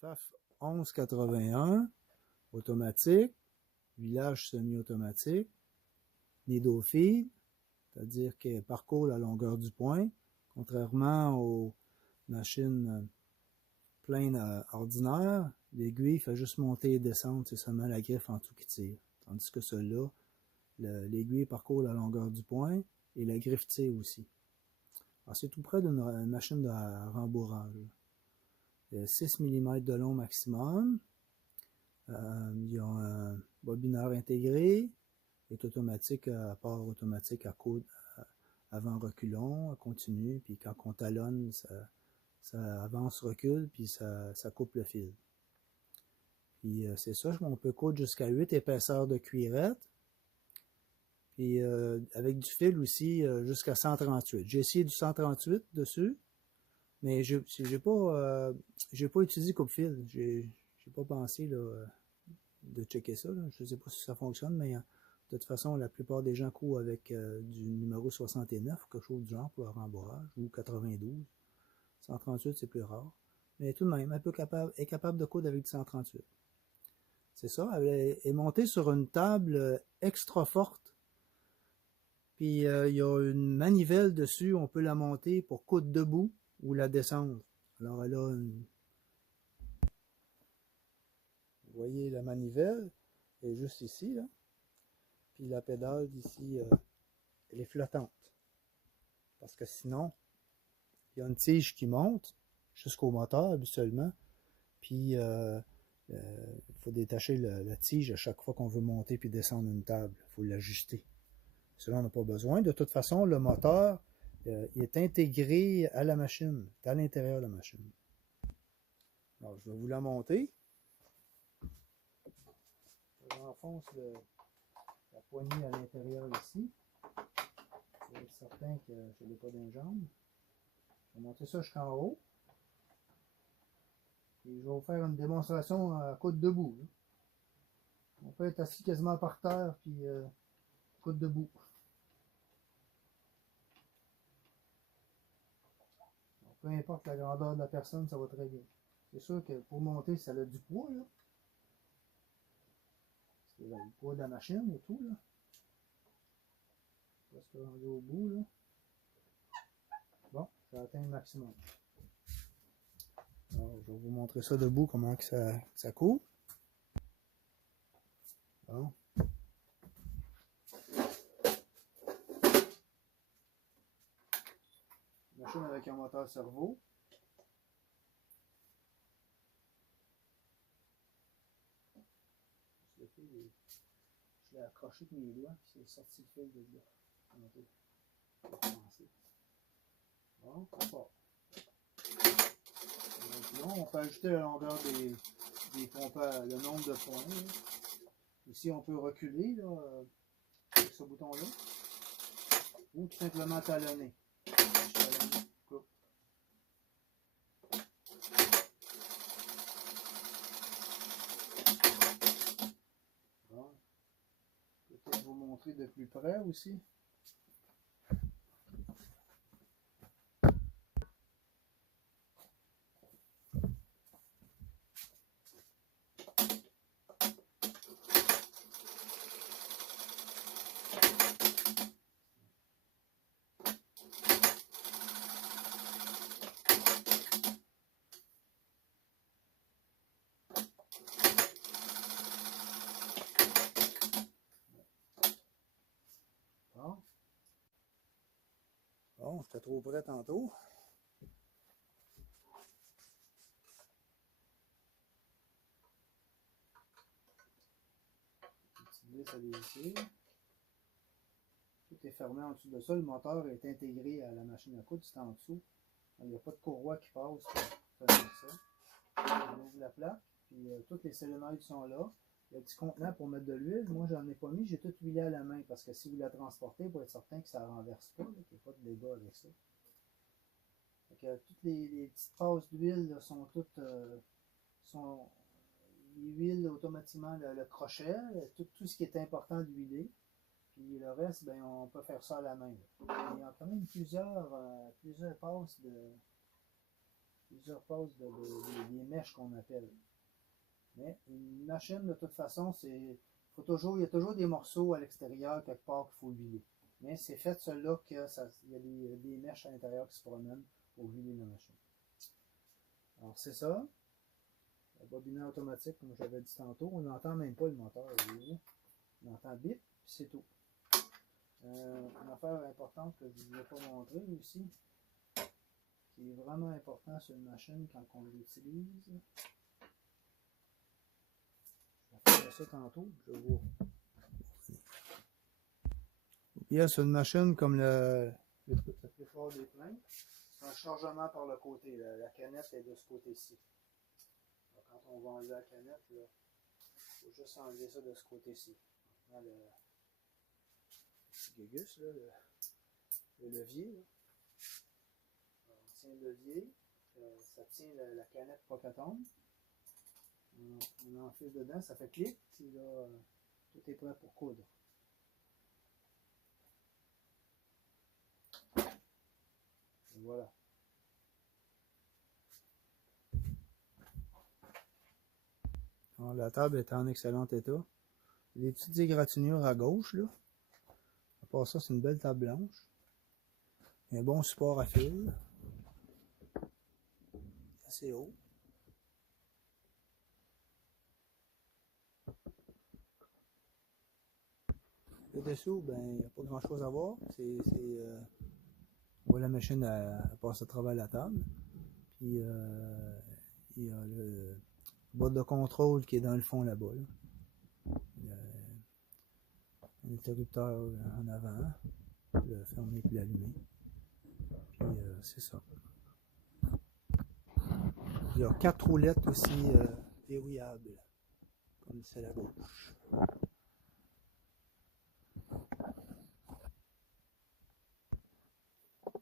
FAF 1181, automatique, huilage semi-automatique, needle feed, c'est-à-dire qu'elle parcourt la longueur du point, contrairement aux machines pleines ordinaires, l'aiguille fait juste monter et descendre, c'est seulement la griffe en tout qui tire. Tandis que celle-là, l'aiguille parcourt la longueur du point et la griffe tire aussi. Alors c'est tout près d'une machine de rembourrage. 6 mm de long maximum. Il y a un bobineur intégré, est automatique à part automatique à coude avant reculons, continu, puis quand on talonne, ça avance recule, puis ça coupe le fil. Puis c'est ça, on peut coudre jusqu'à 8 épaisseurs de cuirette. Puis avec du fil aussi jusqu'à 138. J'ai essayé du 138 dessus, mais j'ai pas utilisé coupe-fil. J'ai pas pensé là, de checker ça. Là. Je sais pas si ça fonctionne, mais de toute façon, la plupart des gens courent avec du numéro 69 ou quelque chose du genre pour le rembourrage, ou 92. 138, c'est plus rare. Mais tout de même, elle est capable de coudre avec du 138. C'est ça, elle est montée sur une table extra forte. Puis il y a une manivelle dessus, on peut la monter pour coudre debout ou la descendre. Alors elle a une... Vous voyez la manivelle, elle est juste ici, là. Puis la pédale d'ici, elle est flottante. Parce que sinon, il y a une tige qui monte jusqu'au moteur habituellement. Puis il faut détacher la tige à chaque fois qu'on veut monter puis descendre une table. Il faut l'ajuster. Cela on n'a pas besoin. De toute façon, le moteur il est intégré à la machine, à l'intérieur de la machine. Alors, je vais vous la monter. J'enfonce la poignée à l'intérieur ici. Je vais être certain que je ne l'ai pas dans les jambes. Je vais monter ça jusqu'en haut. Et je vais vous faire une démonstration à coude debout. Là. On peut être assis quasiment par terre, puis coude debout. Donc, peu importe la grandeur de la personne, ça va très bien. C'est sûr que pour monter, ça a du poids. Là. C'est le poids de la machine et tout. Là. Presque rendu au bout. Là. Bon, j'ai atteint le maximum. Alors, je vais vous montrer ça debout, comment que ça court. Bon. Machine avec un moteur servo. Je l'ai accroché avec mes doigts, puis c'est sorti le fil de là. Bon, on part. Donc, on peut ajouter la longueur des pompes, le nombre de points. Là. Ici, on peut reculer là, avec ce bouton-là. Ou tout simplement talonner. Bon. Peut-être vous montrer de plus près aussi. Bon. Bon, j'étais trop près tantôt. Petite vis à dévisser. Tout est fermé en dessous de ça. Le moteur est intégré à la machine à coudre, c'est en dessous. Il n'y a pas de courroie qui passe pour faire ça. On ouvre la plaque, puis toutes les solénoïdes sont là. Il y a un petit contenant pour mettre de l'huile. Moi, j'en ai pas mis, j'ai tout huilé à la main parce que si vous la transportez, pour être certain que ça ne renverse pas, qu'il n'y ait pas de dégâts avec ça. Donc, toutes les petites traces d'huile sont toutes. Ils huilent automatiquement le crochet, tout ce qui est important d'huiler. Puis le reste, ben, on peut faire ça à la main. Il y a quand même plusieurs passes plusieurs phases des mèches qu'on appelle. Mais une machine, de toute façon, il y a toujours des morceaux à l'extérieur, quelque part, qu'il faut huiler. Mais c'est fait cela qu'il y a des mèches à l'intérieur qui se promènent pour huiler la machine. Alors c'est ça. Le bobinage automatique, comme j'avais dit tantôt, on n'entend même pas le moteur. On entend bip, puis c'est tout. Une affaire importante que je ne vous ai pas montré ici, qui est vraiment important sur une machine quand on l'utilise. Je vais faire ça tantôt, je vois. Bien, sur une machine comme la plupart des pleins, c'est un chargement par le côté. La canette est de ce côté-ci. Quand on va enlever la canette, il faut juste enlever ça de ce côté-ci. Le petit gugus, là, le levier. Là. Alors, on tient le levier, ça tient la canette pas qu'elle tombe. On enfile dedans, ça fait clic, puis là, tout est prêt pour coudre. Et voilà. Alors, la table est en excellent état. Les petites égratignures à gauche, là. À part ça, c'est une belle table blanche. Un bon support à fil. Assez haut. Le dessous, ben, il n'y a pas grand chose à voir. On voit la machine passer à travers la table. Puis, il y a le boîte de contrôle qui est dans le fond là-bas. Là. Un interrupteur en avant. Le fermer puis l'allumer. Puis, c'est ça. Il y a 4 roulettes aussi verrouillables, comme celle à gauche.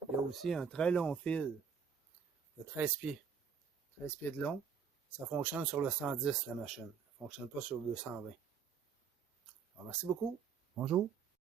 Il y a aussi un très long fil de 13 pieds. 13 pieds de long. Ça fonctionne sur le 110, la machine. Ça ne fonctionne pas sur le 220. Alors, merci beaucoup. Bonjour.